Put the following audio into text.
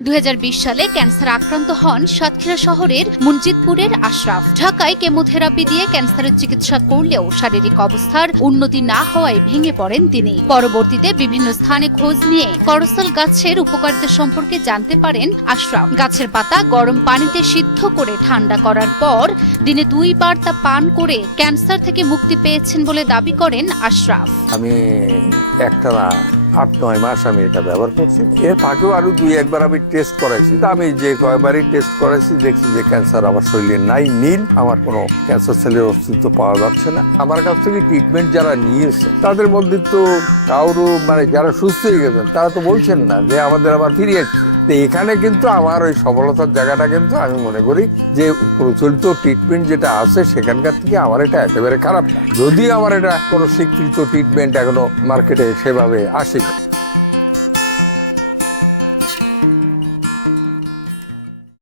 দু হাজার বিশ সালে ক্যান্সার আক্রান্ত হন সাতক্ষীরা শহরের মুনজিদপুরের আশরাফ। ঢাকায় কেমোথেরাপি দিয়ে ক্যান্সারের চিকিৎসা করলেও শারীরিক অবস্থার উন্নতি না হওয়ায় ভেঙে পড়েন তিনি। পরবর্তীতে বিভিন্ন স্থানে খোঁজ নিয়ে করসল গাছের উপকারিতা সম্পর্কে জানতে পারেন আশরাফ। গাছের পাতা গরম পানিতে সিদ্ধ করে ঠান্ডা করার পর দিনে দুইবার তা পান করে ক্যান্সার থেকে মুক্তি পেয়েছেন বলে দাবি করেন আশরাফ। আমি একটা আট, নয় মাস আমি এটা ব্যবহার করছি। এর ফাঁকেও আরও দুই, একবার আমি টেস্ট করাইছি। তা আমি যে কয়বারই টেস্ট করাইছি, দেখছি যে ক্যান্সার আমার শরীরে নাই, নীল। আমার কোনো ক্যান্সার সেলের অস্তিত্ব পাওয়া যাচ্ছে না। আমার কাছ থেকে ট্রিটমেন্ট যারা নিয়েছে, তাদের মধ্যে তো কারও মানে যারা সুস্থ হয়ে গেছেন, তারা তো বলছেন না যে আমাদের আবার ফিরে আসছে তো এখানে কিন্তু আমার ওই সফলতার জায়গাটা কিন্তু আমি মনে করি যে প্রচলিত ট্রিটমেন্ট যেটা আছে সেখানকার থেকে আমার এটা একেবারে খারাপ যদি আমার এটা কোনো স্বীকৃত ট্রিটমেন্ট এখনও মার্কেটে সেভাবে আসে